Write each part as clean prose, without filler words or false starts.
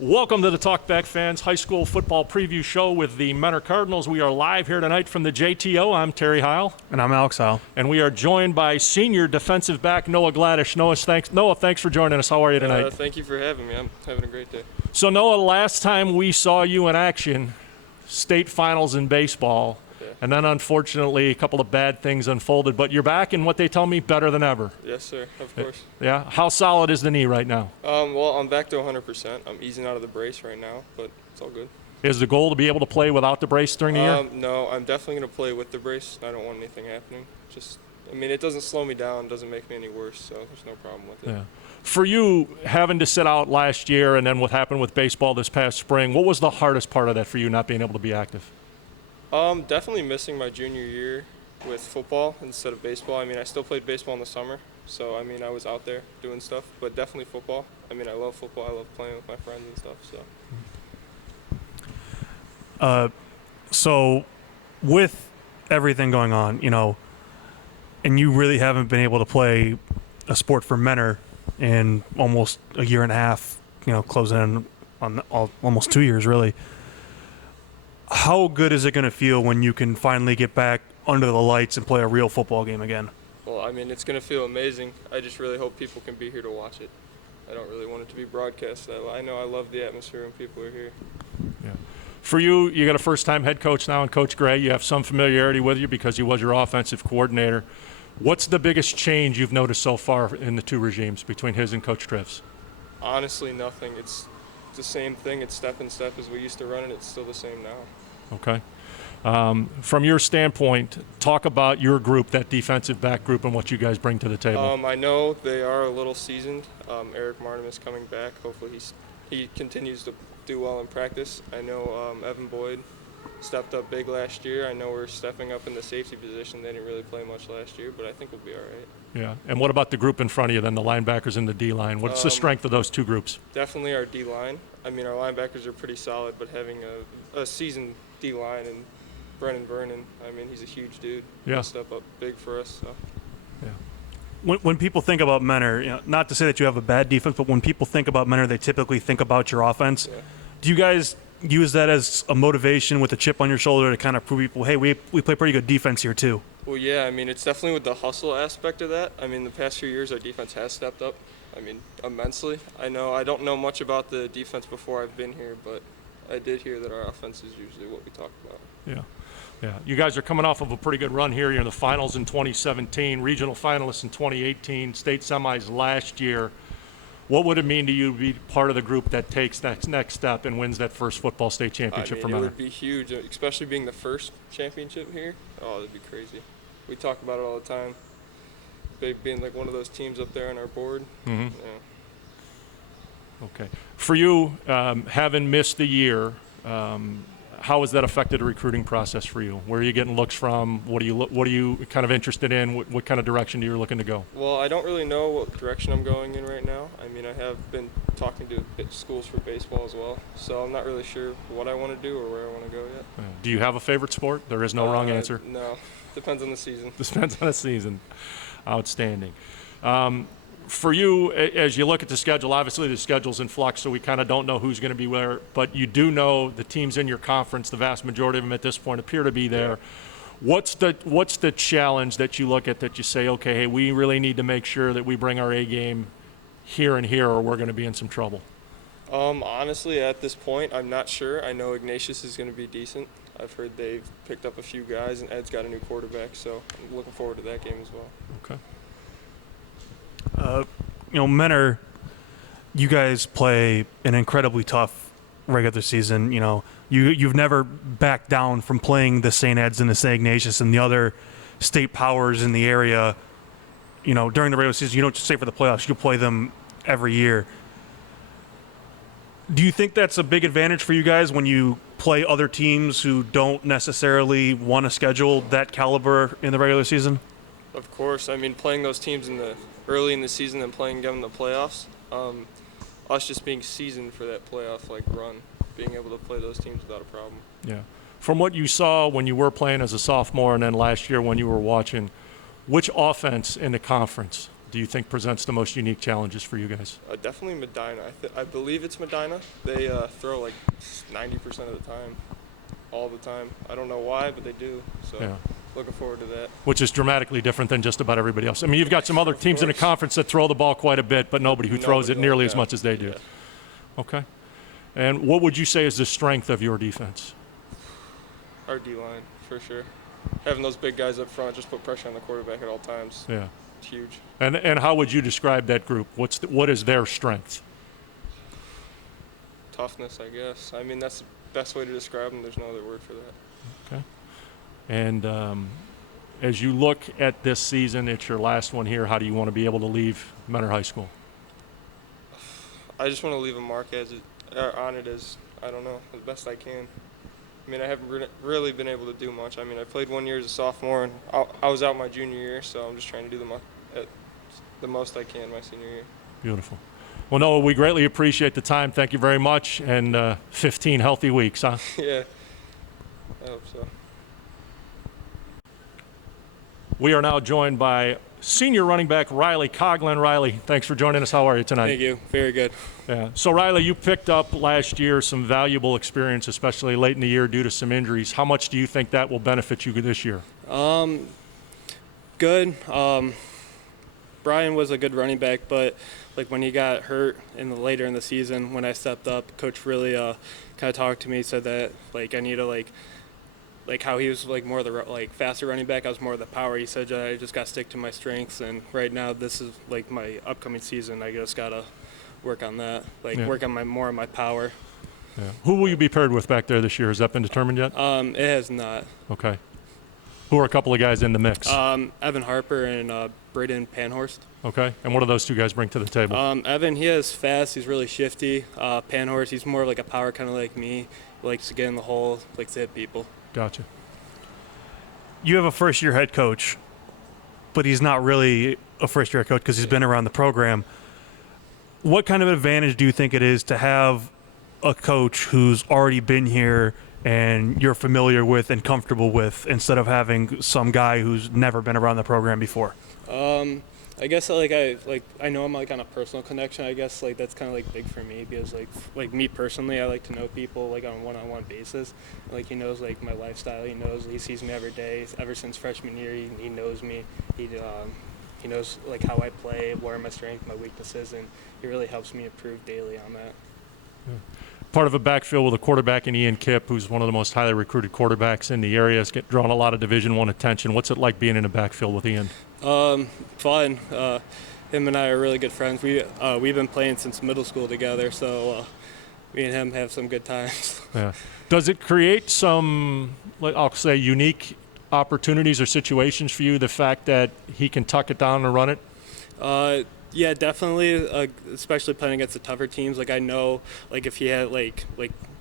Welcome to the Talkback Fans High School Football Preview Show with the Mentor Cardinals. We are live here tonight from the JTO. I'm Terry Heil. And I'm Alex Heil. And we are joined by senior defensive back Noah Gladdish. Noah, thanks for joining us. How are you tonight? Thank you for having me. I'm having a great day. So, Noah, last time we saw you in action, state finals in baseball. Yeah. And then, unfortunately, a couple of bad things unfolded. But you're back, and what they tell me, better than ever. Yes, sir. Of course. Yeah? How solid is the knee right now? Well, I'm back to 100%. I'm easing out of the brace right now, but it's all good. Is the goal to be able to play without the brace during the year? No, I'm definitely going to play with the brace. I don't want anything happening. It doesn't slow me down, doesn't make me any worse, so there's no problem with it. Yeah. For you, having to sit out last year and then what happened with baseball this past spring, what was the hardest part of that for you, not being able to be active? Definitely missing my junior year with football instead of baseball. I still played baseball in the summer, so I was out there doing stuff, but definitely football. I love football. I love playing with my friends and stuff, so. So with everything going on, and you really haven't been able to play a sport for Mentor in almost a year and a half, closing in on almost 2 years, really. How good is it going to feel when you can finally get back under the lights and play a real football game again? Well, it's going to feel amazing. I just really hope people can be here to watch it. I don't really want it to be broadcast. I know I love the atmosphere when people are here. Yeah. For you got a first-time head coach now in Coach Gray. You have some familiarity with you because he was your offensive coordinator. What's the biggest change you've noticed so far in the two regimes between his and Coach Triff's? Honestly, nothing. It's the same thing. It's step and step as we used to run it. It's still the same now. Okay. From your standpoint, talk about your group, that defensive back group, and what you guys bring to the table. I know they are a little seasoned. Eric Martin is coming back. Hopefully he continues to do well in practice. I know Evan Boyd stepped up big last year. I know we're stepping up in the safety position. They didn't really play much last year, but I think we'll be all right. Yeah. And what about the group in front of you then, the linebackers and the D-line? What's the strength of those two groups? Definitely our D-line. Our linebackers are pretty solid, but having a seasoned D-line and Brennan Vernon, he's a huge dude. Yeah. He'll step up big for us. So. Yeah. When people think about Mentor, not to say that you have a bad defense, but when people think about Mentor, they typically think about your offense. Yeah. Do you guys use that as a motivation with a chip on your shoulder to kind of prove people, hey, we play pretty good defense here too? Well, yeah, it's definitely with the hustle aspect of that. The past few years our defense has stepped up, immensely. I don't know much about the defense before I've been here, but I did hear that our offense is usually what we talk about. Yeah. Yeah. You guys are coming off of a pretty good run here. You're in the finals in 2017, regional finalists in 2018, state semis last year. What would it mean to you to be part of the group that takes that next step and wins that first football state championship for Mentor? It would be huge, especially being the first championship here. Oh, that'd be crazy. We talk about it all the time. Being like one of those teams up there on our board. Mm-hmm. Yeah. Okay. For you, having missed the year, how has that affected the recruiting process for you? Where are you getting looks from? What are you kind of interested in? What kind of direction are you looking to go? Well, I don't really know what direction I'm going in right now. I have been talking to schools for baseball as well, so I'm not really sure what I want to do or where I want to go yet. Do you have a favorite sport? There is no wrong answer. No, depends on the season. Depends on the season. Outstanding. For you, as you look at the schedule, obviously the schedule's in flux, so we kind of don't know who's going to be where, but you do know the teams in your conference, the vast majority of them at this point appear to be there. Yeah. What's the challenge that you look at that you say, okay, hey, we really need to make sure that we bring our A game here and here or we're going to be in some trouble? Honestly, at this point, I'm not sure. I know Ignatius is going to be decent. I've heard they've picked up a few guys, and Ed's got a new quarterback, so I'm looking forward to that game as well. Okay. Mentor, you guys play an incredibly tough regular season. You've never backed down from playing the St. Ed's and the St. Ignatius and the other state powers in the area. During the regular season, you don't just stay for the playoffs. You play them every year. Do you think that's a big advantage for you guys when you play other teams who don't necessarily want to schedule that caliber in the regular season? Of course. Playing those teams early in the season and playing them in the playoffs, us just being seasoned for that playoff run, being able to play those teams without a problem. Yeah. From what you saw when you were playing as a sophomore and then last year when you were watching, which offense in the conference do you think presents the most unique challenges for you guys? Definitely Medina. I believe it's Medina. They throw like 90% of the time, all the time. I don't know why, but they do. So Yeah. looking forward to that. Which is dramatically different than just about everybody else. I mean, you've got some other teams in the conference that throw the ball quite a bit, but nobody who throws it Nobody nearly like as that. much as they do. Yeah. Okay. And what would you say is the strength of your defense? Our D-line, for sure. Having those big guys up front just put pressure on the quarterback at all times. Yeah. It's huge. And how would you describe that group? What is their strength? Toughness, I guess. I mean, that's the best way to describe them. There's no other word for that. Okay. And as you look at this season, it's your last one here. How do you want to be able to leave Mentor High School? I just want to leave a mark on it as, I don't know, as best I can. I mean, I haven't really been able to do much. I mean, I played 1 year as a sophomore, and I was out my junior year, so I'm just trying to do the most I can my senior year. Beautiful. Well, Noah, we greatly appreciate the time. Thank you very much. And 15 healthy weeks, huh? Yeah, I hope so. We are now joined by senior running back Riley Coughlin. Riley, thanks for joining us. How are you tonight? Thank you. Very good. Yeah. So, Riley, you picked up last year some valuable experience, especially late in the year due to some injuries. How much do you think that will benefit you this year? Good. Brian was a good running back, but like when he got hurt later in the season, when I stepped up, coach really kind of talked to me, said that like I need to like how he was like more of the faster running back. I was more of the power. He said I just got to stick to my strengths, and right now this is like my upcoming season. I just gotta work on that, work on more on my power. Yeah. Who will you be paired with back there this year? Has that been determined yet? It has not. Okay. Who are a couple of guys in the mix? Evan Harper and Braden Panhorst. Okay. And what do those two guys bring to the table? Evan, he is fast. He's really shifty. Panhorst, he's more of like a power, kind of like me. He likes to get in the hole, likes to hit people. Gotcha. You have a first-year head coach, but he's not really a first-year head coach because he's been around the program. What kind of advantage do you think it is to have a coach who's already been here and you're familiar with and comfortable with, instead of having some guy who's never been around the program before? I guess I know I'm like on a personal connection. I guess like that's kind of like big for me because like me personally, I like to know people like on a one-on-one basis. Like he knows like my lifestyle. He sees me every day. Ever since freshman year, he knows me. He knows like how I play, where are my strengths, my weaknesses, and he really helps me improve daily on that. Yeah. Part of a backfield with a quarterback in Ian Kipp, who's one of the most highly recruited quarterbacks in the area, has drawn a lot of Division I attention. What's it like being in a backfield with Ian? Fun. Him and I are really good friends. We've been playing since middle school together, so me and him have some good times. Yeah. Does it create some, I'll say, unique opportunities or situations for you, the fact that he can tuck it down and run it? Yeah, definitely, especially playing against the tougher teams. Like I know, like if he had like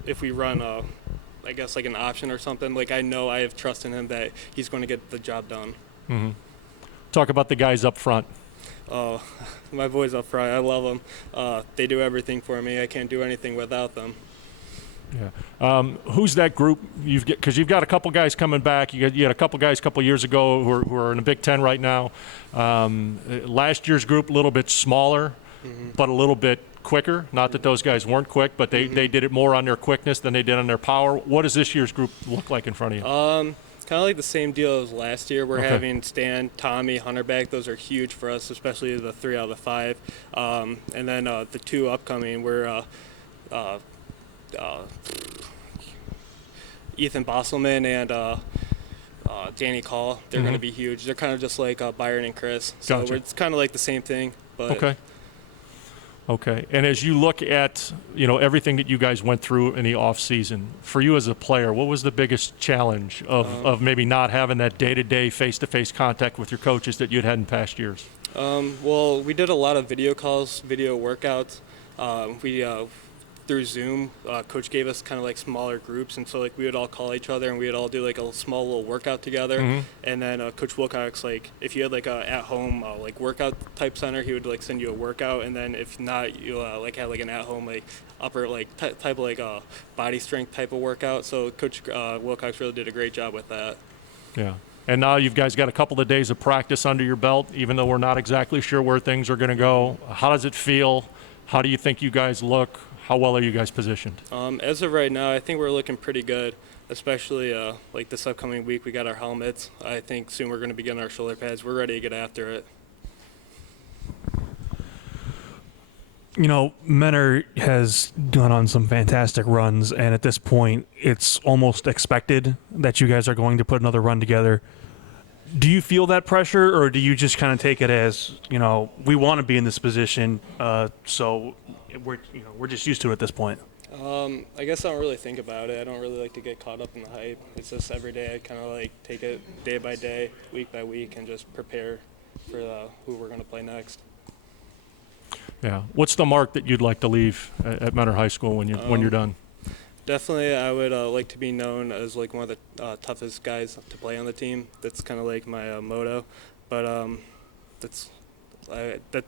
if we run I guess like an option or something, like I know I have trust in him that he's going to get the job done. Mm-hmm. Talk about the guys up front. Oh, my boys up front, I love them. They do everything for me. I can't do anything without them. Yeah. Who's that group? Because you've got a couple guys coming back. You had a couple guys a couple years ago who are in the Big Ten right now. Last year's group a little bit smaller, but a little bit quicker. Not that those guys weren't quick, but they did it more on their quickness than they did on their power. What does this year's group look like in front of you? Kind of like the same deal as last year. We're having Stan, Tommy, Hunter back. Those are huge for us, especially the 3 out of the 5. And then the 2 upcoming, we're Ethan Bosselman and Danny Call. They're going to be huge. They're kind of just like Byron and Chris. So Gotcha. it's kind of like the same thing. But Okay. And as you look at, everything that you guys went through in the off season, for you as a player, what was the biggest challenge of maybe not having that day-to-day, face-to-face contact with your coaches that you'd had in past years? Well, we did a lot of video calls, video workouts. We through Zoom, coach gave us kind of like smaller groups, and so like we would all call each other and we would all do like a small little workout together. And then Coach Wilcox, like if you had like a at-home like workout type center, he would like send you a workout, and then if not, you like had like an at-home like upper like type of like body strength type of workout. So Coach Wilcox really did a great job with that. Yeah. and now you've guys got a couple of days of practice under your belt, even though we're not exactly sure where things are going to go. How does it feel? How do you think you guys look? How well are you guys positioned? As of right now, I think we're looking pretty good, especially like this upcoming week. We got our helmets. I think soon we're going to be getting our shoulder pads. We're ready to get after it. You know, Menor has gone on some fantastic runs, and at this point, it's almost expected that you guys are going to put another run together. Do you feel that pressure, or do you just kind of take it as, you know, we want to be in this position, so we're just used to it at this point? I guess I don't really think about it. I don't really like to get caught up in the hype. It's just every day I kind of like take it day by day, week by week, and just prepare for who we're going to play next. Yeah. What's the mark that you'd like to leave at Menor High School when you're done? Definitely, I would like to be known as like one of the toughest guys to play on the team. That's kind of like my motto. But that's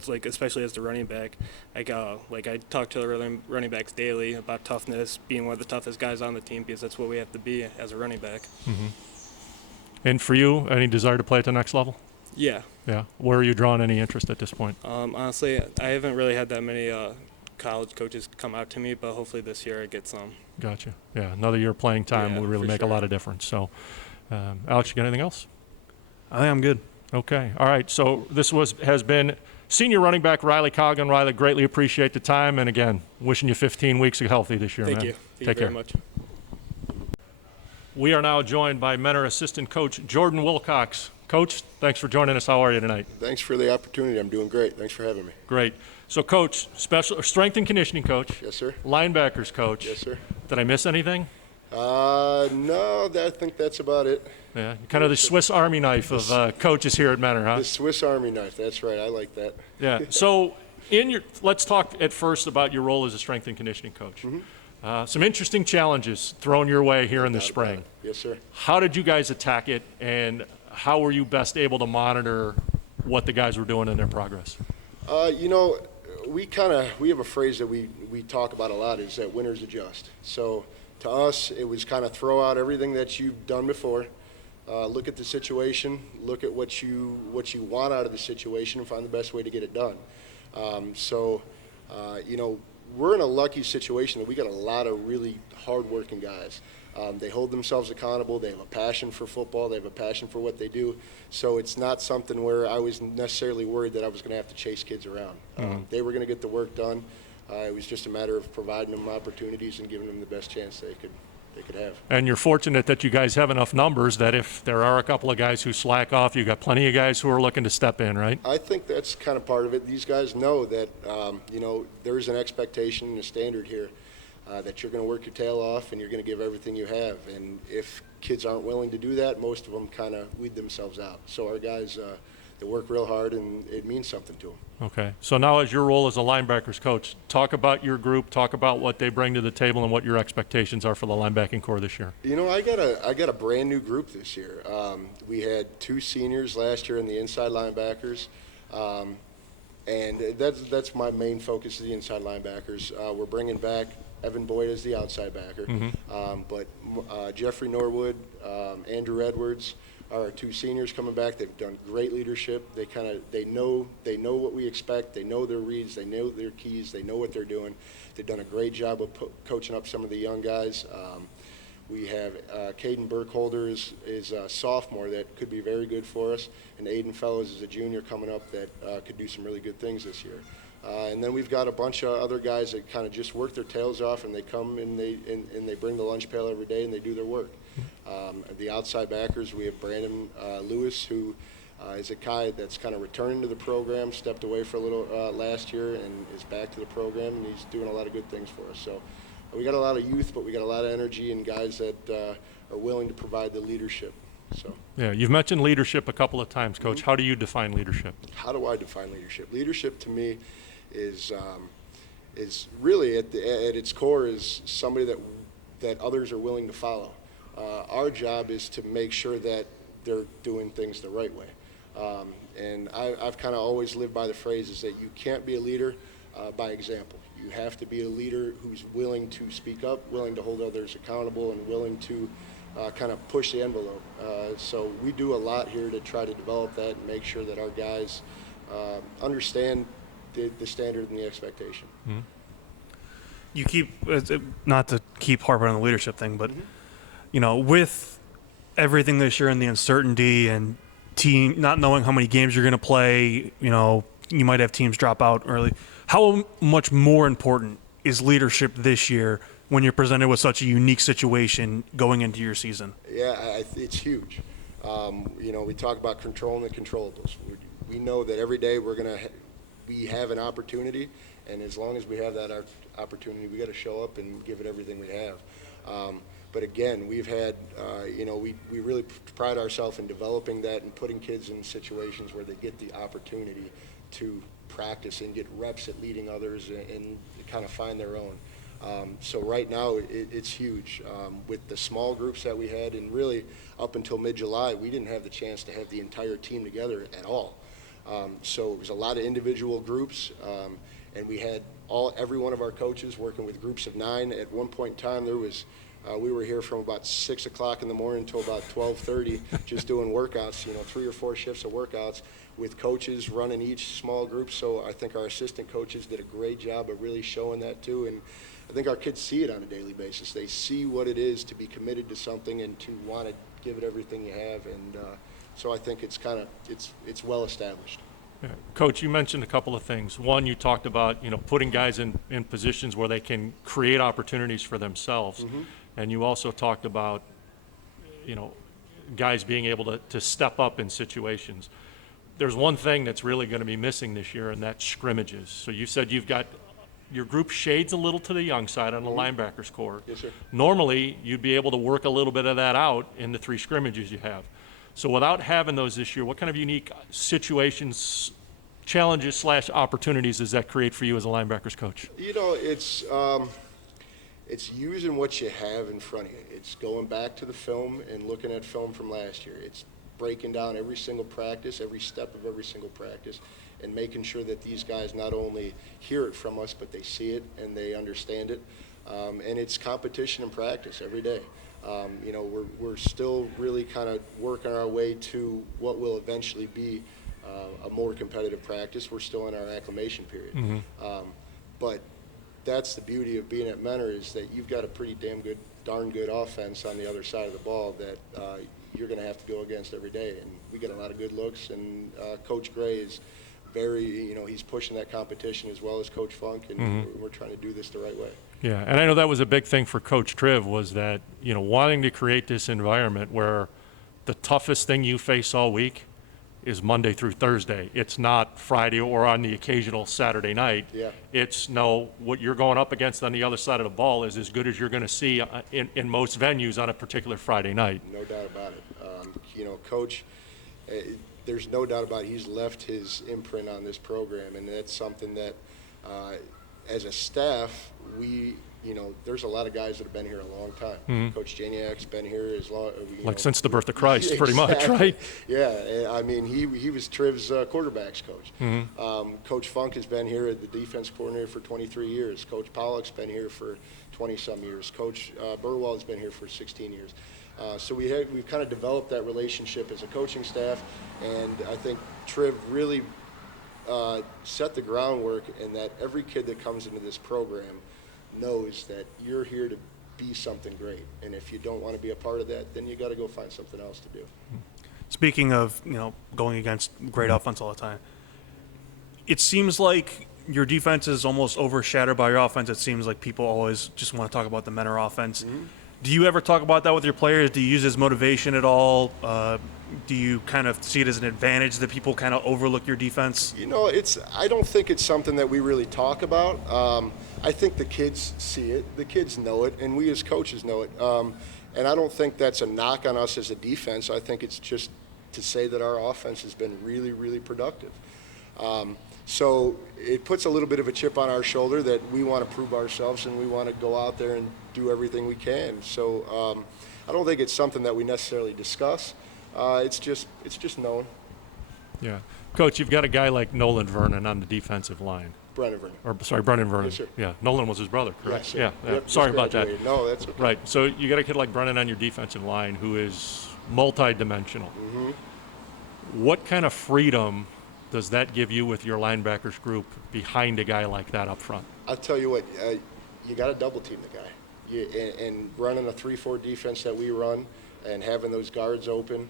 like, especially as the running back, I talk to the running backs daily about toughness, being one of the toughest guys on the team, because that's what we have to be as a running back. Mm-hmm. And for you, any desire to play at the next level? Yeah. Yeah. Where are you drawing any interest at this point? Honestly, I haven't really had that many college coaches come out to me, but hopefully this year I get some. Gotcha. Yeah, another year of playing time will really make a lot of difference. So, Alex, you got anything else? I think I'm good. Okay. All right. So this has been senior running back Riley Coughlin. Riley, greatly appreciate the time, and again, wishing you 15 weeks of healthy this year, Thank man. you. Thank Take you very care. much. We are now joined by Menor assistant coach Jordan Wilcox. Coach, thanks for joining us. How are you tonight? Thanks for the opportunity. I'm doing great. Thanks for having me. Great. So, Coach, special strength and conditioning coach. Yes, sir. Linebackers coach. Yes, sir. Did I miss anything? No, I think that's about it. Yeah, kind of the Swiss Army knife of coaches here at Menor, huh? The Swiss Army knife. That's right. I like that. Yeah. So, let's talk at first about your role as a strength and conditioning coach. Mm-hmm. Some interesting challenges thrown your way here in the spring. Yes, sir. How did you guys attack it, and how were you best able to monitor what the guys were doing in their progress? You know, we have a phrase that we talk about a lot, is that winners adjust. So to us, it was kind of throw out everything that you've done before, look at the situation, look at what you want out of the situation, and find the best way to get it done. You know, we're in a lucky situation that we got a lot of really hardworking guys. They hold themselves accountable. They have a passion for football. They have a passion for what they do. So it's not something where I was necessarily worried that I was going to have to chase kids around. They were going to get the work done. It was just a matter of providing them opportunities and giving them the best chance they could have. And you're fortunate that you guys have enough numbers that if there are a couple of guys who slack off, you've got plenty of guys who are looking to step in, right? I think that's kind of part of it. These guys know that, you know, there's an expectation and a standard here. That you're going to work your tail off and you're going to give everything you have. And if kids aren't willing to do that, most of them kind of weed themselves out. So our guys, they work real hard, and it means something to them. Okay. So now as your role as a linebackers coach, talk about your group, talk about what they bring to the table and what your expectations are for the linebacking core this year. You know, I got a brand new group this year. We had 2 seniors last year in the inside linebackers. And that's my main focus, is the inside linebackers. We're bringing back Evan Boyd as the outside backer. But Jeffrey Norwood, Andrew Edwards are our 2 seniors coming back. They've done great leadership. They know what we expect. They know their reads. They know their keys. They know what they're doing. They've done a great job of coaching up some of the young guys. We have Caden Burkholder is a sophomore that could be very good for us, and Aiden Fellows is a junior coming up that could do some really good things this year. And then we've got a bunch of other guys that kind of just work their tails off, and they come and they bring the lunch pail every day and they do their work. The outside backers, we have Brandon Lewis, who is a guy that's kind of returning to the program, stepped away for a little last year and is back to the program, and he's doing a lot of good things for us. So we got a lot of youth, but we got a lot of energy and guys that are willing to provide the leadership. So Yeah, you've mentioned leadership a couple of times, Coach. How do you define leadership? how do I define leadership? Leadership to me is really at its core is somebody that others are willing to follow. Our job is to make sure that they're doing things the right way. And I've kind of always lived by the phrase is that you can't be a leader by example. You have to be a leader who's willing to speak up, willing to hold others accountable, and willing to kind of push the envelope. So we do a lot here to try to develop that and make sure that our guys understand the standard and the expectation. You keep, not to keep harping on the leadership thing, but with everything this year and the uncertainty and team not knowing how many games you're going to play, you might have teams drop out early. How much more important is leadership this year when you're presented with such a unique situation going into your season? Yeah, it's huge. We talk about controlling the controllables. We know that every day we have an opportunity, and as long as we have that opportunity, we got to show up and give it everything we have. But again, we've had, we really pride ourselves in developing that and putting kids in situations where they get the opportunity to practice and get reps at leading others and kind of find their own. So right now it's huge. With the small groups that we had, and really up until mid-July, we didn't have the chance to have the entire team together at all. So it was a lot of individual groups, and we had every one of our coaches working with groups of 9. At one point in time, we were here from about 6 o'clock in the morning until about 12:30, just doing workouts, 3 or 4 shifts of workouts with coaches running each small group. So I think our assistant coaches did a great job of really showing that too. And I think our kids see it on a daily basis. They see what it is to be committed to something and to want to give it everything you have. And so I think it's it's well established. Yeah. Coach, you mentioned a couple of things. One, you talked about, putting guys in positions where they can create opportunities for themselves. And you also talked about, guys being able to step up in situations. There's one thing that's really going to be missing this year, and that's scrimmages. So you said you've got your group shades a little to the young side on the linebackers core. Yes, sir. Normally, you'd be able to work a little bit of that out in the 3 scrimmages you have. So without having those this year, what kind of unique situations, challenges / opportunities does that create for you as a linebackers coach? It's using what you have in front of you. It's going back to the film and looking at film from last year. It's breaking down every single practice, every step of every single practice, and making sure that these guys not only hear it from us, but they see it and they understand it. And it's competition and practice every day. We're still really kind of working our way to what will eventually be a more competitive practice. We're still in our acclimation period. But that's the beauty of being at Mentor, is that you've got a pretty darn good offense on the other side of the ball that you're going to have to go against every day. And we get a lot of good looks, and Coach Gray is very, he's pushing that competition as well as Coach Funk, and we're trying to do this the right way. Yeah, and I know that was a big thing for Coach Triv, was that, wanting to create this environment where the toughest thing you face all week is Monday through Thursday. It's not Friday or on the occasional Saturday night. Yeah. It's what you're going up against on the other side of the ball is as good as you're going to see in most venues on a particular Friday night. No doubt about it. Coach, there's no doubt about it, he's left his imprint on this program, and that's something that as a staff, there's a lot of guys that have been here a long time. Coach Janiak's been here as long, since the birth of Christ, pretty much, right? Yeah, I mean, he was Triv's quarterbacks coach. Coach Funk has been here as the defense coordinator for 23 years. Coach Pollock's been here for 20-some years. Coach Burwell's been here for 16 years. So we've kind of developed that relationship as a coaching staff, and I think Triv really set the groundwork in that every kid that comes into this program knows that you're here to be something great, and if you don't want to be a part of that, then you got to go find something else to do. Speaking of going against great offense all the time, it seems like your defense is almost overshadowed by your offense. It seems like people always just want to talk about the Mentor offense. Do you ever talk about that with your players? Do you use it as motivation at all? Do you kind of see it as an advantage that people kind of overlook your defense? I don't think it's something that we really talk about. I think the kids see it, the kids know it, and we as coaches know it. And I don't think that's a knock on us as a defense. I think it's just to say that our offense has been really, really productive. So it puts a little bit of a chip on our shoulder that we want to prove ourselves and we want to go out there and do everything we can. So I don't think it's something that we necessarily discuss. It's just known. Yeah. Coach, you've got a guy like Nolan Vernon on the defensive line. Brennan Vernon. Yes, sir. Yeah, Nolan was his brother, correct? Yes, sir. Yeah, yeah. Yep, just Sorry about that. graduated. No, that's okay. Right. So you got a kid like Brennan on your defensive line who is multi-dimensional. What kind of freedom does that give you with your linebackers group behind a guy like that up front? I'll tell you what, you got to double team the guy. And running a 3-4 defense that we run and having those guards open,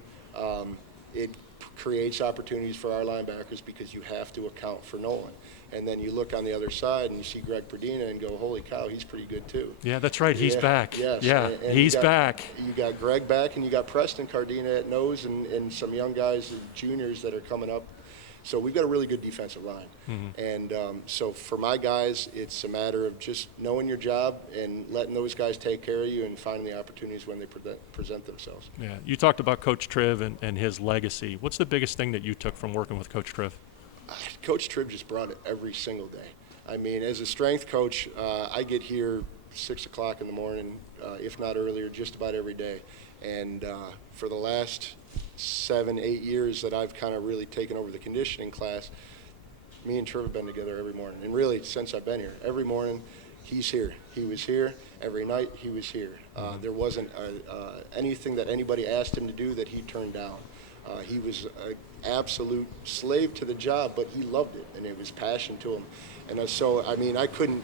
it creates opportunities for our linebackers because you have to account for Nolan. And then you look on the other side and you see Greg Perdina and go, holy cow, he's pretty good too. Yeah, that's right. He's back. Yes. Yeah, And he's back. You got Greg back and you got Preston Cardina at nose and some young guys, juniors that are coming up. So we've got a really good defensive line. And so for my guys, it's a matter of just knowing your job and letting those guys take care of you and finding the opportunities when they present themselves. Yeah, you talked about Coach Triv and his legacy. What's the biggest thing that you took from working with Coach Triv? Coach Tribb just brought it every single day. I mean, as a strength coach, I get here 6 o'clock in the morning, if not earlier, just about every day. And for the last 7-8 years that I've kind of really taken over the conditioning class, me and Triv have been together every morning. And really, since I've been here, every morning he's here. He was here. Every night he was here. There wasn't anything that anybody asked him to do that he turned down. He was an absolute slave to the job, but he loved it, and it was passion to him. And so, I mean, I couldn't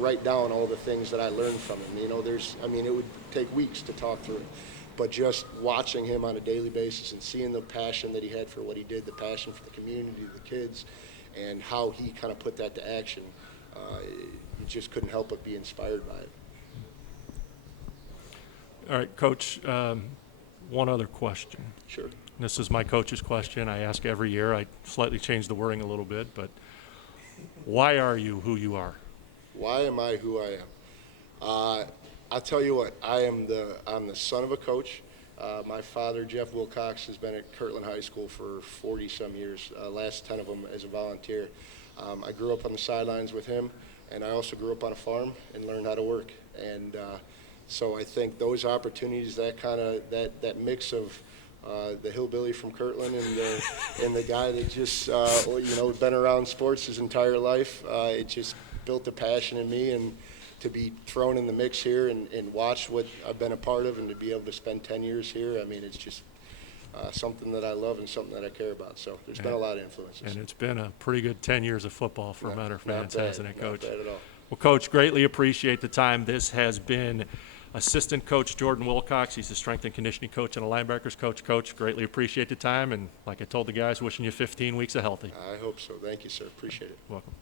write down all the things that I learned from him. You know, it would take weeks to talk through it. But just watching him on a daily basis and seeing the passion that he had for what he did, the passion for the community, the kids, and how he kind of put that to action, you just couldn't help but be inspired by it. All right, Coach, one other question. Sure. This is my coach's question. I ask every year. I slightly change the wording a little bit, but why are you who you are? Why am I who I am? I'll tell you what, I'm the son of a coach. My father, Jeff Wilcox, has been at Kirtland High School for 40-some years, last 10 of them as a volunteer. I grew up on the sidelines with him, and I also grew up on a farm and learned how to work. And so I think those opportunities, that mix of the hillbilly from Kirtland and the guy that just been around sports his entire life, it just built a passion in me. And to be thrown in the mix here and watch what I've been a part of and to be able to spend 10 years here, I mean, it's just something that I love and something that I care about. So there's been a lot of influences. And it's been a pretty good 10 years of football for Mentor fans, hasn't it, Coach? Not bad at all. Well, Coach, greatly appreciate the time. This has been Assistant Coach Jordan Wilcox. He's the strength and conditioning coach and a linebackers coach. Coach, greatly appreciate the time. And like I told the guys, wishing you 15 weeks of healthy. I hope so. Thank you, sir. Appreciate it. Welcome.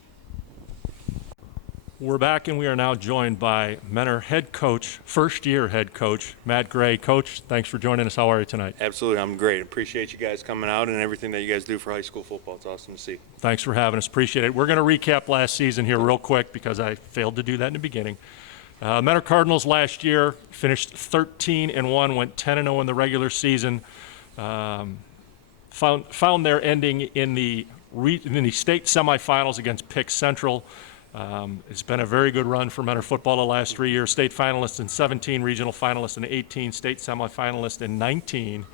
We're back, and we are now joined by Mentor head coach, first-year head coach, Matt Gray. Coach, thanks for joining us. How are you tonight? Absolutely. I'm great. Appreciate you guys coming out and everything that you guys do for high school football. It's awesome to see. Thanks for having us. Appreciate it. We're going to recap last season here real quick because I failed to do that in the beginning. Mentor Cardinals last year finished 13-1, went 10-0 in the regular season. Found their ending in the state semifinals against Pick Central. It's been a very good run for Mentor football the last 3 years. State finalists in 17, regional finalists in 18, state semifinalists in 19.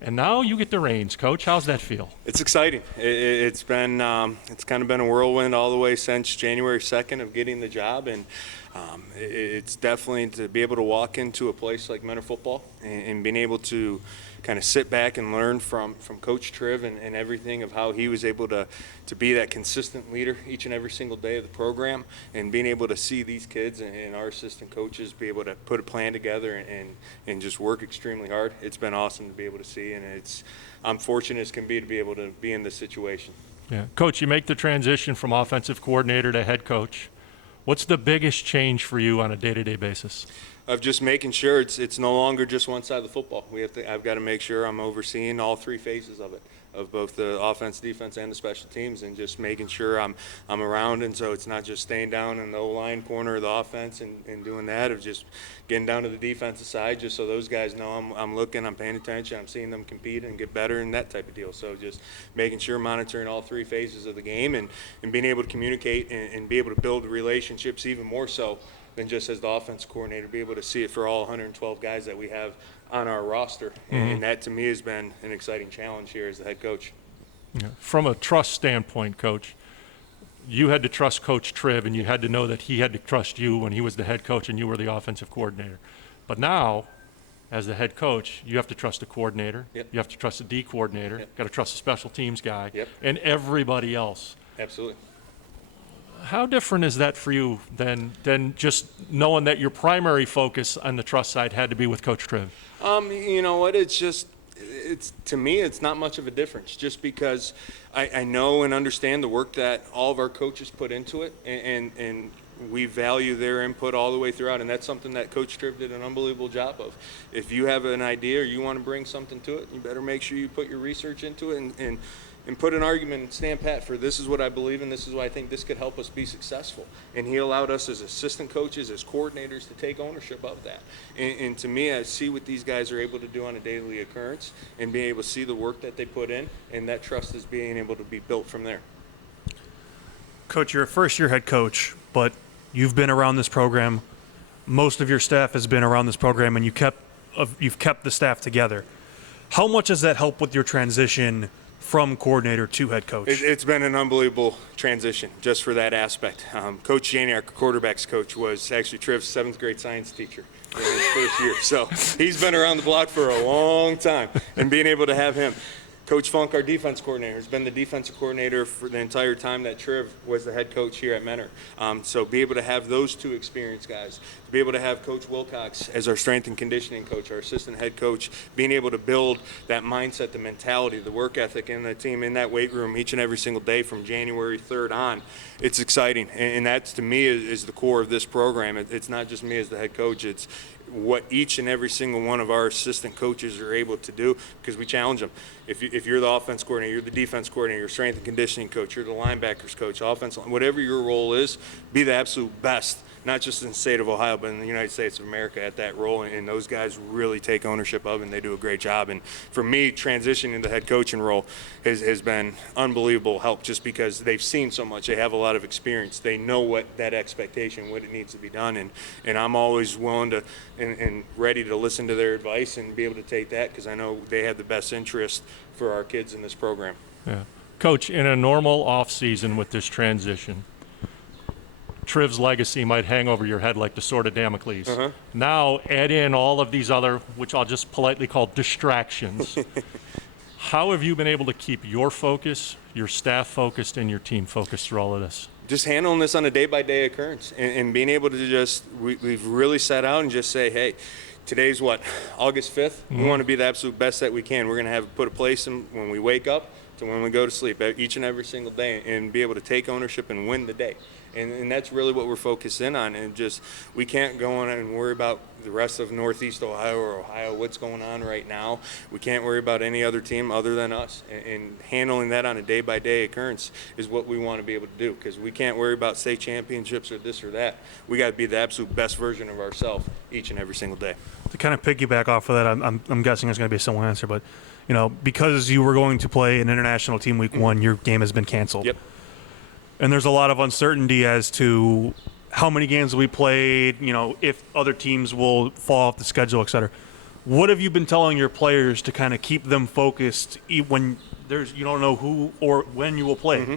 And now you get the reins, Coach. How's that feel? It's exciting. It's been it's kind of been a whirlwind all the way since January 2nd of getting the job, and it's definitely to be able to walk into a place like Mentor football and being able to kind of sit back and learn from Coach Triv and everything of how he was able to be that consistent leader each and every single day of the program, and being able to see these kids and our assistant coaches be able to put a plan together and just work extremely hard. It's been awesome to be able to see, and I'm fortunate as can be to be able to be in this situation. Yeah, Coach, you make the transition from offensive coordinator to head coach. What's the biggest change for you on a day-to-day basis? Of just making sure it's no longer just one side of the football. I've got to make sure I'm overseeing all three phases of it, of both the offense, defense, and the special teams, and just making sure I'm around. And so it's not just staying down in the O-line corner of the offense and doing that, of just getting down to the defensive side, just so those guys know I'm looking, I'm paying attention, I'm seeing them compete and get better and that type of deal. So just making sure monitoring all three phases of the game and being able to communicate and be able to build relationships even more so than just as the offense coordinator, be able to see it for all 112 guys that we have on our roster. And that to me has been an exciting challenge here as the head coach. Yeah. From a trust standpoint, Coach, you had to trust Coach Triv, and you had to know that he had to trust you when he was the head coach and you were the offensive coordinator. But now, as the head coach, you have to trust the coordinator. Yep. You have to trust the D coordinator. Yep. Got to trust the special teams guy. Yep. And everybody else. Absolutely. How different is that for you than just knowing that your primary focus on the trust side had to be with Coach Triv? You know what? It's to me, it's not much of a difference. Just because I know and understand the work that all of our coaches put into it, and we value their input all the way throughout, and that's something that Coach Triv did an unbelievable job of. If you have an idea or you want to bring something to it, you better make sure you put your research into it and put an argument and stand pat for this is what I believe in, this is why I think this could help us be successful. And he allowed us as assistant coaches, as coordinators, to take ownership of that. And to me, I see what these guys are able to do on a daily occurrence and being able to see the work that they put in, and that trust is being able to be built from there. Coach, you're a first-year head coach, but you've been around this program. Most of your staff has been around this program, and you've kept the staff together. How much does that help with your transition from coordinator to head coach? It's been an unbelievable transition just for that aspect. Coach Janey, our quarterback's coach, was actually Triv's 7th grade science teacher in his first year. So he's been around the block for a long time, and being able to have him. Coach Funk, our defense coordinator, has been the defensive coordinator for the entire time that Triv was the head coach here at Mentor. So be able to have those two experienced guys, to be able to have Coach Wilcox as our strength and conditioning coach, our assistant head coach, being able to build that mindset, the mentality, the work ethic in the team in that weight room each and every single day from January 3rd on, it's exciting. And that, to me, is the core of this program. It's not just me as the head coach. It's what each and every single one of our assistant coaches are able to do, because we challenge them. If you're the offense coordinator, you're the defense coordinator, you're strength and conditioning coach, you're the linebackers coach, offense, whatever your role is, be the absolute best, not just in the state of Ohio, but in the United States of America at that role. And those guys really take ownership of it, and they do a great job. And for me, transitioning to the head coaching role has been unbelievable help, just because they've seen so much. They have a lot of experience. They know what that expectation, what it needs to be done. And I'm always willing to and ready to listen to their advice and be able to take that, because I know they have the best interest for our kids in this program. Yeah. Coach, in a normal off season with this transition, Triv's legacy might hang over your head like the sword of Damocles. Uh-huh. Now add in all of these other, which I'll just politely call distractions. How have you been able to keep your focus, your staff focused, and your team focused through all of this? Just handling this on a day-by-day occurrence, and being able to just, we've really set out and just say, hey, today's what, August 5th? Mm-hmm. We want to be the absolute best that we can. We're going to put a place in when we wake up to when we go to sleep each and every single day, and be able to take ownership and win the day. And that's really what we're focused in on. And just, we can't go on and worry about the rest of Northeast Ohio or Ohio, what's going on right now. We can't worry about any other team other than us. And handling that on a day-by-day occurrence is what we want to be able to do, because we can't worry about state championships or this or that. We got to be the absolute best version of ourselves each and every single day. To kind of piggyback off of that, I'm guessing it's going to be a similar answer, but because you were going to play an international team week 1, your game has been canceled. Yep. And there's a lot of uncertainty as to how many games we played, if other teams will fall off the schedule, et cetera. What have you been telling your players to kind of keep them focused when you don't know who or when you will play? Mm-hmm.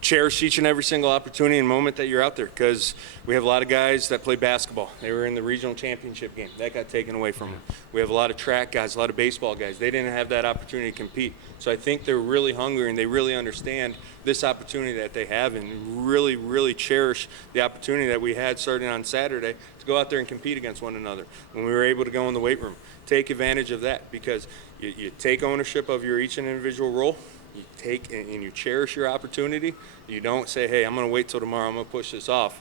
Cherish each and every single opportunity and moment that you're out there, because we have a lot of guys that play basketball. They were in the regional championship game. That got taken away from them. We have a lot of track guys, a lot of baseball guys. They didn't have that opportunity to compete. So I think they're really hungry, and they really understand this opportunity that they have, and really, really cherish the opportunity that we had starting on Saturday to go out there and compete against one another. When we were able to go in the weight room, take advantage of that, because you take ownership of your each and individual role. You take and you cherish your opportunity. You don't say, hey, I'm going to wait till tomorrow, I'm going to push this off.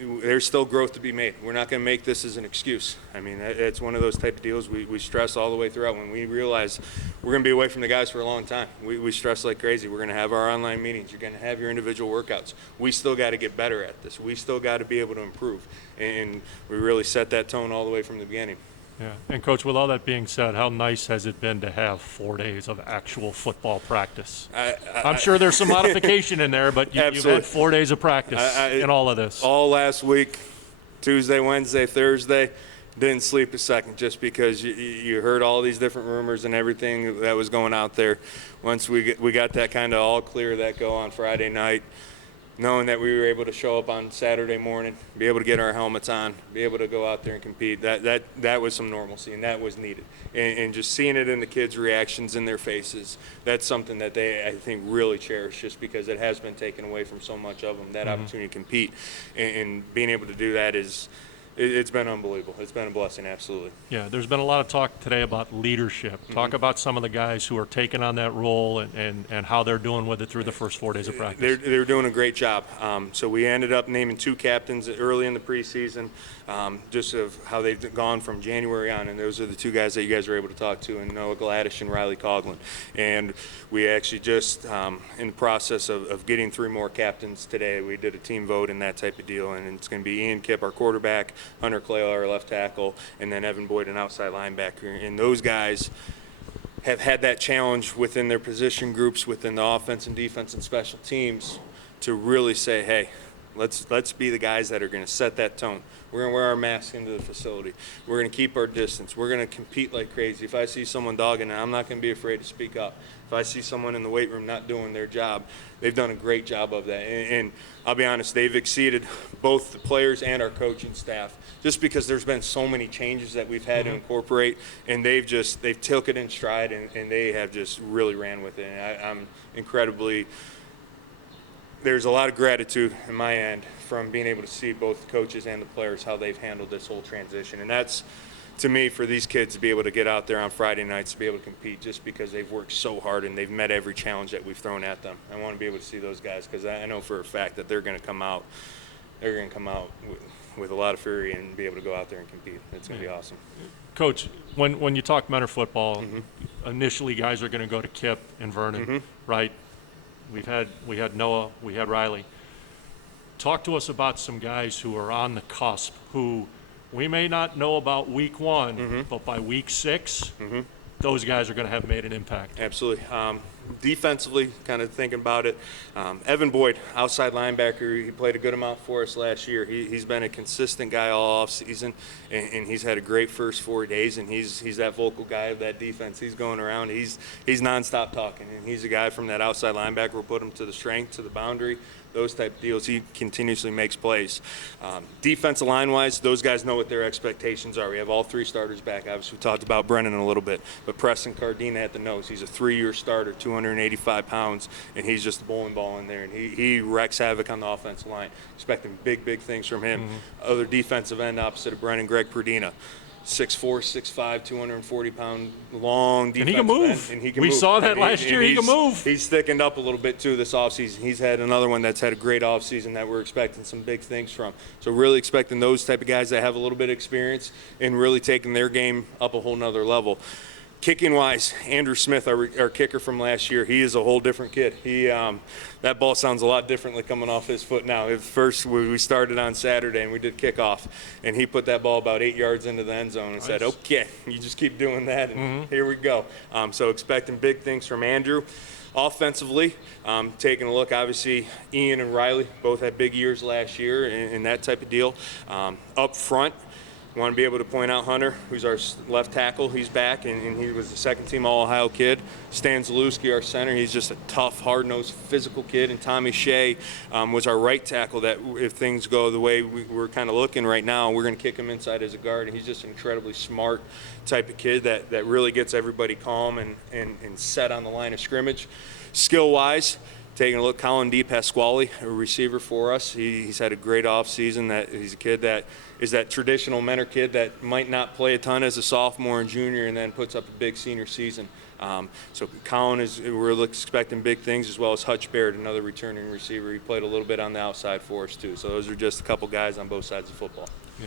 There's still growth to be made. We're not going to make this as an excuse. I mean, it's one of those type of deals we stress all the way throughout. When we realize we're going to be away from the guys for a long time, we stress like crazy. We're going to have our online meetings. You're going to have your individual workouts. We still got to get better at this. We still got to be able to improve. And we really set that tone all the way from the beginning. Yeah. And Coach, with all that being said, how nice has it been to have 4 days of actual football practice? I'm sure there's some modification in there, but you've had 4 days of practice in all of this. All last week, Tuesday, Wednesday, Thursday, didn't sleep a second, just because you heard all these different rumors and everything that was going out there. Once we got that kind of all clear, that go on Friday night, knowing that we were able to show up on Saturday morning, be able to get our helmets on, be able to go out there and compete, that was some normalcy, and that was needed. And just seeing it in the kids' reactions in their faces, that's something that they, I think, really cherish, just because it has been taken away from so much of them, that opportunity to compete. And being able to do that it's been unbelievable. It's been a blessing, absolutely. Yeah, there's been a lot of talk today about leadership. Talk about some of the guys who are taking on that role and how they're doing with it through the first 4 days of practice. They're doing a great job. So we ended up naming 2 captains early in the preseason, just of how they've gone from January on, and those are the 2 guys that you guys were able to talk to, and Noah Gladdish and Riley Coughlin. And we actually just, in the process of getting 3 more captains today, we did a team vote and that type of deal, and it's going to be Ian Kipp, our quarterback, Hunter Clay, our left tackle, and then Evan Boyd, an outside linebacker. And those guys have had that challenge within their position groups, within the offense and defense and special teams, to really say, hey, let's be the guys that are going to set that tone. We're going to wear our masks into the facility. We're going to keep our distance. We're going to compete like crazy. If I see someone dogging it, I'm not going to be afraid to speak up. If I see someone in the weight room not doing their job, they've done a great job of that. And I'll be honest, they've exceeded both the players and our coaching staff, just because there's been so many changes that we've had to incorporate, and they've took it in stride, and they have just really ran with it. And I'm incredibly, there's a lot of gratitude in my end from being able to see both the coaches and the players, how they've handled this whole transition. And that's, to me, for these kids to be able to get out there on Friday nights, to be able to compete, just because they've worked so hard and they've met every challenge that we've thrown at them. I want to be able to see those guys, because I know for a fact that they're going to come out with a lot of fury and be able to go out there and compete. It's going to be awesome. Coach, when you talk Mentor football, initially guys are going to go to Kipp and Vernon, right? We had Noah, we had Riley. Talk to us about some guys who are on the cusp, who we may not know about week 1, but by week 6, those guys are going to have made an impact. Absolutely. Defensively, kind of thinking about it, Evan Boyd, outside linebacker, he played a good amount for us last year. He's been a consistent guy all offseason, and he's had a great first 4 days, and he's that vocal guy of that defense. He's going around. He's nonstop talking, and he's a guy from that outside linebacker. We'll put him to the strength, to the boundary, those type of deals. He continuously makes plays. Defensive line-wise, those guys know what their expectations are. We have all 3 starters back. Obviously, we talked about Brennan a little bit, but Preston Cardina at the nose. He's a 3-year starter, 285 pounds, and he's just a bowling ball in there, and he wrecks havoc on the offensive line. Expecting big things from him. Other defensive end opposite of Brennan, Greg Perdina. 6'4", 6'5", 240-pound long defensive And he can move. end, and he can We move. saw that last year. He can move. He's thickened up a little bit too this offseason. He's had another one that's had a great offseason that we're expecting some big things from. So really expecting those type of guys that have a little bit of experience and really taking their game up a whole nother level. Kicking wise, Andrew Smith, our kicker from last year, he is a whole different kid. That ball sounds a lot differently coming off his foot now. At first, we started on Saturday and we did kickoff, and he put that ball about 8 yards into the end zone and said, okay, you just keep doing that, and here we go. So expecting big things from Andrew. Offensively, taking a look, obviously, Ian and Riley both had big years last year and that type of deal. Up front, want to be able to point out Hunter, who's our left tackle. He's back, and he was the second-team All-Ohio kid. Stan Zalewski, our center. He's just a tough, hard-nosed, physical kid. And Tommy Shea was our right tackle that if things go the way we're kind of looking right now, we're going to kick him inside as a guard. And he's just an incredibly smart type of kid that really gets everybody calm and set on the line of scrimmage. Skill-wise, taking a look, Colin D. Pasquale, a receiver for us. He's had a great offseason. He's a kid that is that traditional mentor kid that might not play a ton as a sophomore and junior and then puts up a big senior season. So Colin, we're expecting big things, as well as Hutch Baird, another returning receiver. He played a little bit on the outside for us too. So those are just a couple guys on both sides of football. Yeah.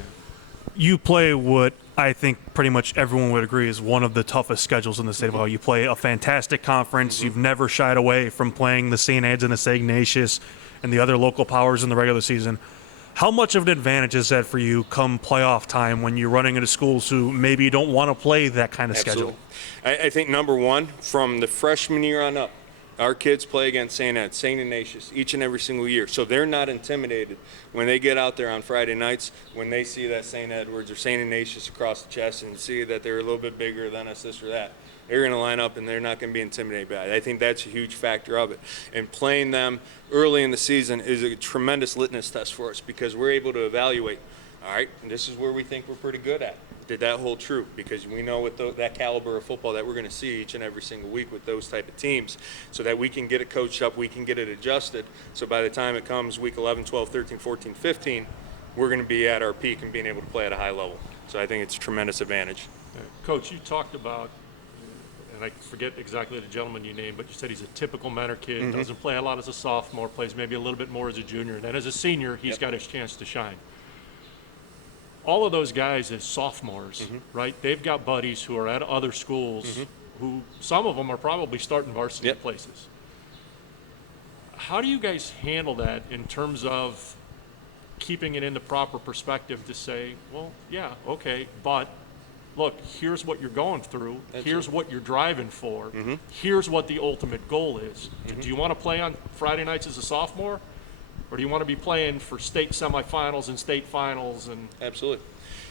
You play what I think pretty much everyone would agree is one of the toughest schedules in the state of Ohio. You play a fantastic conference. You've never shied away from playing the St. Ed's and the St. Ignatius and the other local powers in the regular season. How much of an advantage is that for you come playoff time when you're running into schools who maybe don't want to play that kind of Absolutely. schedule? I think number one, from the freshman year on up, Our kids play against St. Ignatius each and every single year. So they're not intimidated when they get out there on Friday nights, when they see that St. Edward's or St. Ignatius across the chest and see that they're a little bit bigger than us, this or that. They're going to line up and they're not going to be intimidated by it. I think that's a huge factor of it. And playing them early in the season is a tremendous litmus test for us because we're able to evaluate, all right, and this is where we think we're pretty good at. Did that hold true? Because we know with that caliber of football that we're going to see each and every single week with those type of teams, so that we can get it coached up, we can get it adjusted, so by the time it comes week 11, 12, 13, 14, 15, we're going to be at our peak and being able to play at a high level. So I think it's a tremendous advantage. Coach, you talked about, and I forget exactly the gentleman you named, but you said he's a typical Mentor kid, doesn't play a lot as a sophomore, plays maybe a little bit more as a junior, and then as a senior, he's got his chance to shine. All of those guys as sophomores, right? They've got buddies who are at other schools who, some of them are probably starting varsity places. How do you guys handle that in terms of keeping it in the proper perspective to say, well, yeah, okay, but look, here's what you're going through. Here's what you're driving for. Here's what the ultimate goal is. Do you want to play on Friday nights as a sophomore? Or do you want to be playing for state semifinals and state finals? And Absolutely.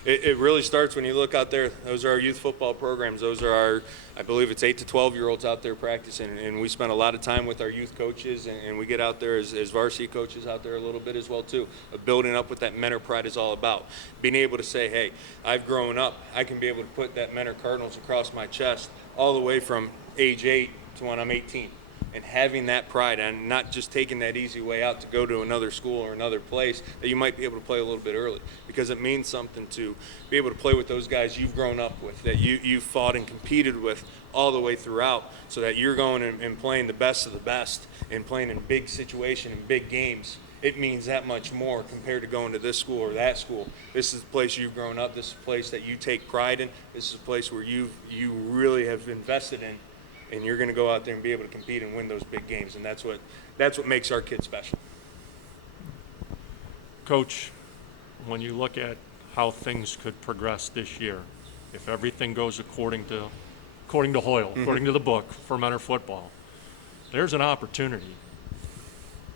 It really starts when you look out there. Those are our youth football programs. Those are our, I believe it's 8 to 12-year-olds out there practicing. And we spend a lot of time with our youth coaches, and we get out there as varsity coaches out there a little bit as well, too, of building up what that mentor pride is all about. Being able to say, hey, I've grown up. I can be able to put that mentor Cardinals across my chest all the way from age 8 to when I'm 18. And having that pride and not just taking that easy way out to go to another school or another place that you might be able to play a little bit early, because it means something to be able to play with those guys you've grown up with, that you've fought and competed with all the way throughout, so that you're going and playing the best of the best and playing in big situation and big games. It means that much more compared to going to this school or that school. This is the place you've grown up. This is a place that you take pride in. This is a place where you really have invested in. And you're going to go out there and be able to compete and win those big games, and that's what makes our kids special. Coach, when you look at how things could progress this year, if everything goes according to Hoyle, according to the book for Mentor football, there's an opportunity.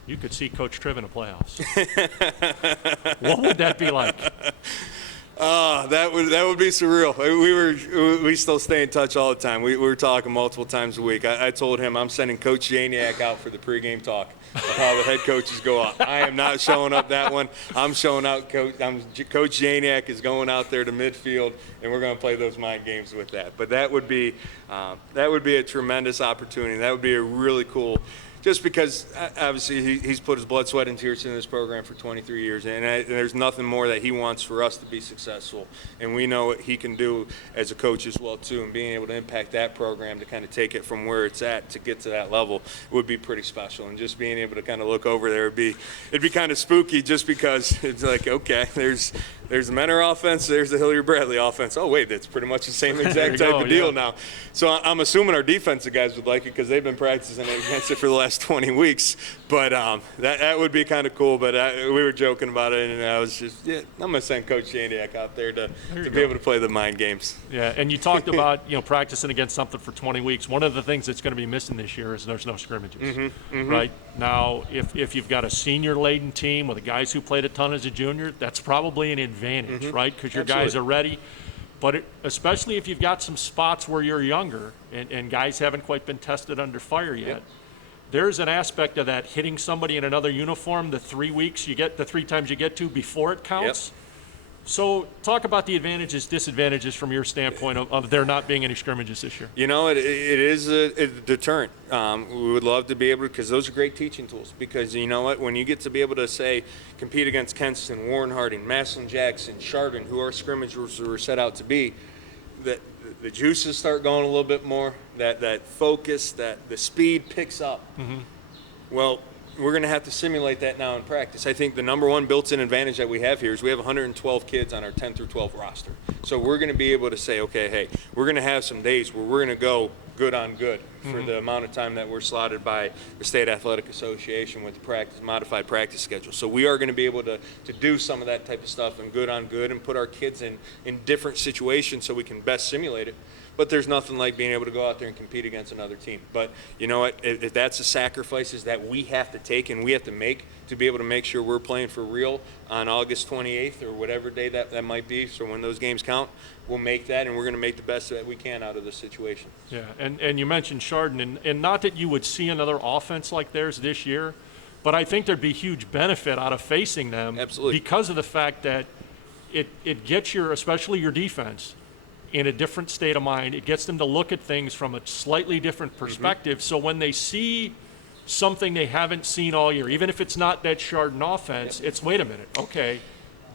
You could see Coach Triv in the playoffs. What would that be like? That would be surreal. We still stay in touch all the time. We were talking multiple times a week. I told him I'm sending Coach Janiak out for the pregame talk of how the head coaches go out. I am not showing up that one. I'm showing out. Coach Janiak is going out there to midfield, and we're going to play those mind games with that. But that would be a tremendous opportunity. That would be a really cool. Just because, obviously, he's put his blood, sweat, and tears into this program for 23 years, and there's nothing more that he wants for us to be successful. And we know what he can do as a coach as well, too, and being able to impact that program to kind of take it from where it's at to get to that level would be pretty special. And just being able to kind of look over there, it'd be kind of spooky, just because it's like, okay, there's the Mentor offense, there's the Hilliard Bradley offense. Oh, wait, that's pretty much the same exact type of deal now. So I'm assuming our defensive guys would like it because they've been practicing against it for the last 20 weeks. But that would be kind of cool. But we were joking about it, and I was just, I'm going to send Coach Janiak out there to be able to play the mind games. Yeah, and you talked about practicing against something for 20 weeks. One of the things that's going to be missing this year is there's no scrimmages, right? Now, if you've got a senior-laden team with the guys who played a ton as a junior, that's probably an advantage, right? Because your guys are ready. But especially if you've got some spots where you're younger and guys haven't quite been tested under fire yet, there's an aspect of that hitting somebody in another uniform the 3 times you get to before it counts. So talk about the advantages, disadvantages from your standpoint of there not being any scrimmages this year. It is a deterrent. We would love to be able to, because those are great teaching tools. Because you know what, when you get to be able to say, compete against Kenston, Warren Harding, Massillon Jackson, Chardon, who our scrimmagers were set out to be, that the juices start going a little bit more, that focus, that the speed picks up. Well, we're going to have to simulate that now in practice. I think the number one built-in advantage that we have here is we have 112 kids on our 10 through 12 roster. So we're going to be able to say, okay, hey, we're going to have some days where we're going to go good on good for the amount of time that we're slotted by the State Athletic Association with the modified practice schedule. So we are going to be able to do some of that type of stuff and good on good and put our kids in different situations so we can best simulate it. But there's nothing like being able to go out there and compete against another team. But you know what? If that's the sacrifices that we have to take and we have to make to be able to make sure we're playing for real on August 28th or whatever day that might be, so when those games count, we'll make that, and we're going to make the best that we can out of the situation. Yeah, and you mentioned Chardon, and not that you would see another offense like theirs this year, but I think there'd be huge benefit out of facing them. Absolutely. Because of the fact that it gets especially your defense, in a different state of mind. It gets them to look at things from a slightly different perspective. So when they see something they haven't seen all year, even if it's not that Chardon offense, it's, wait a minute, okay,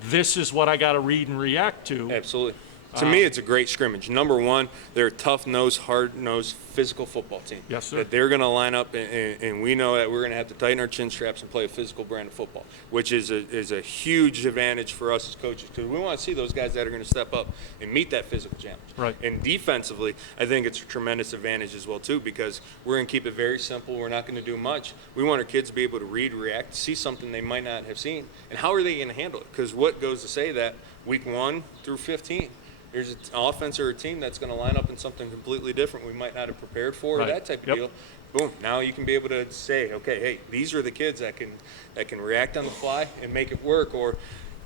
this is what I got to read and react to. Absolutely. To me, it's a great scrimmage. Number one, they're a tough-nosed, hard-nosed, physical football team. Yes, sir. That they're going to line up, and we know that we're going to have to tighten our chin straps and play a physical brand of football, which is a huge advantage for us as coaches, because we want to see those guys that are going to step up and meet that physical challenge. Right. And defensively, I think it's a tremendous advantage as well, too, because we're going to keep it very simple. We're not going to do much. We want our kids to be able to read, react, see something they might not have seen, and how are they going to handle it? Because what goes to say that week 1 through 15, there's an offense or a team that's going to line up in something completely different we might not have prepared for, Right. that type of Yep. deal. Boom, now you can be able to say, okay, hey, these are the kids that can react on the fly and make it work, or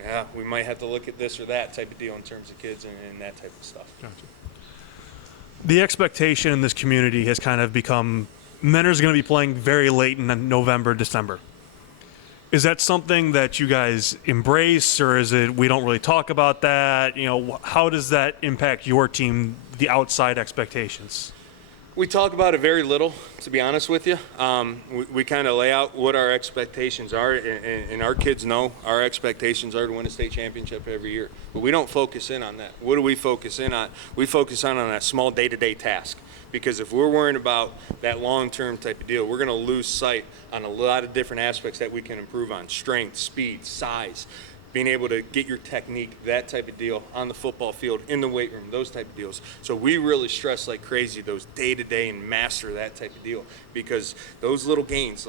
yeah, we might have to look at this or that type of deal in terms of kids and that type of stuff. Gotcha. The expectation in this community has kind of become Mentor's going to be playing very late in November, December. Is that something that you guys embrace, or is it we don't really talk about that? You know, how does that impact your team, the outside expectations? We talk about it very little, to be honest with you. We kind of lay out what our expectations are, and our kids know our expectations are to win a state championship every year. But we don't focus in on that. What do we focus in on? We focus on that small day-to-day task. Because if we're worrying about that long-term type of deal, we're going to lose sight on a lot of different aspects that we can improve on: strength, speed, size, being able to get your technique, that type of deal on the football field, in the weight room, those type of deals. So we really stress like crazy those day-to-day and master that type of deal, because those little gains,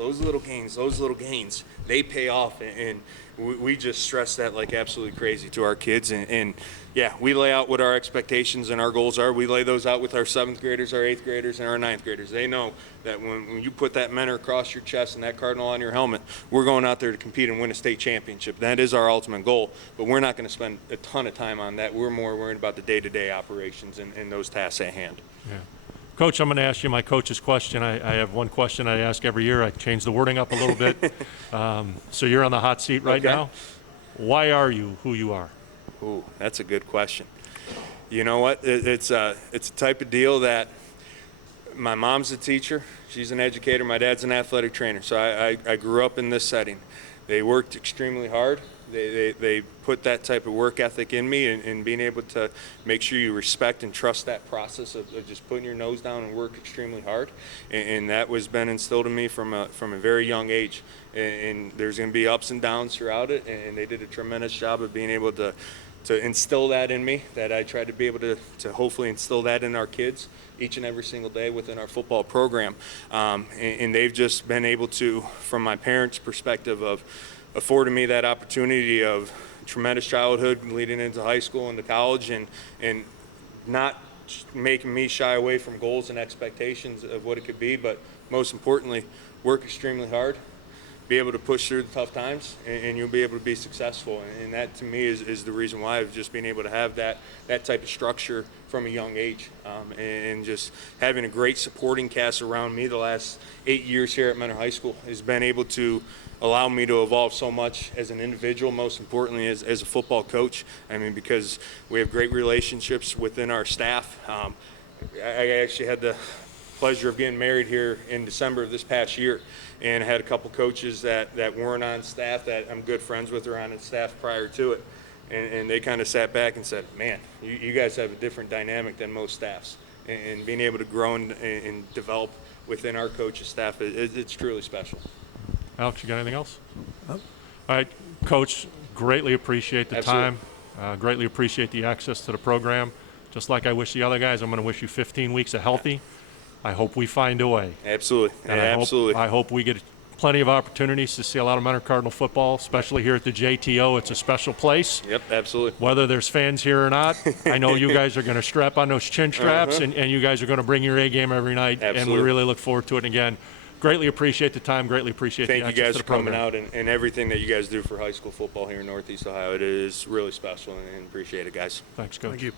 they pay off, and we just stress that like absolutely crazy to our kids. And yeah, we lay out what our expectations and our goals are. We lay those out with our 7th graders, our 8th graders, and our 9th graders. They know that when you put that mentor across your chest and that cardinal on your helmet, we're going out there to compete and win a state championship. That is our ultimate goal, but we're not going to spend a ton of time on that. We're more worried about the day-to-day operations and those tasks at hand. Yeah. Coach, I'm going to ask you my coach's question. I have one question I ask every year. I change the wording up a little bit. So you're on the hot seat right Okay. now. Why are you who you are? Ooh, that's a good question. You know what? It's a type of deal that my mom's a teacher. She's an educator. My dad's an athletic trainer. So I grew up in this setting. They worked extremely hard. They put that type of work ethic in me, and being able to make sure you respect and trust that process of just putting your nose down and work extremely hard. And that was been instilled in me from a very young age. And there's going to be ups and downs throughout it, and they did a tremendous job of being able to instill that in me, that I try to be able to hopefully instill that in our kids each and every single day within our football program. And they've just been able to, from my parents' perspective, of affording me that opportunity of tremendous childhood leading into high school and to college, and not making me shy away from goals and expectations of what it could be, but most importantly, work extremely hard, be able to push through the tough times, and you'll be able to be successful. And that, to me, is the reason why I've just been able to have that type of structure from a young age, and just having a great supporting cast around me the last 8 years here at Mentor High School has been able to allow me to evolve so much as an individual, most importantly as a football coach. I mean, because we have great relationships within our staff. I actually had the pleasure of getting married here in December of this past year, and had a couple coaches that weren't on staff that I'm good friends with or on staff prior to it. And they kind of sat back and said, man, you guys have a different dynamic than most staffs. And being able to grow and develop within our coaches' staff, it's truly special. Alex, you got anything else? All right, Coach, greatly appreciate the Absolutely. time. Greatly appreciate the access to the program. Just like I wish the other guys, I'm going to wish you 15 weeks of healthy. I hope we find a way. Absolutely. And Absolutely. I hope we get plenty of opportunities to see a lot of Mentor Cardinal football, especially here at the JTO. It's a special place. Yep, absolutely. Whether there's fans here or not, I know you guys are going to strap on those chin straps, and you guys are going to bring your A game every night. And we Absolutely. really look forward to it. And again, greatly appreciate the time, greatly appreciate Thank the you access guys to the for coming program. out and everything that you guys do for high school football here in Northeast Ohio. It is really special and appreciate it, guys. Thanks, Coach. Thank you.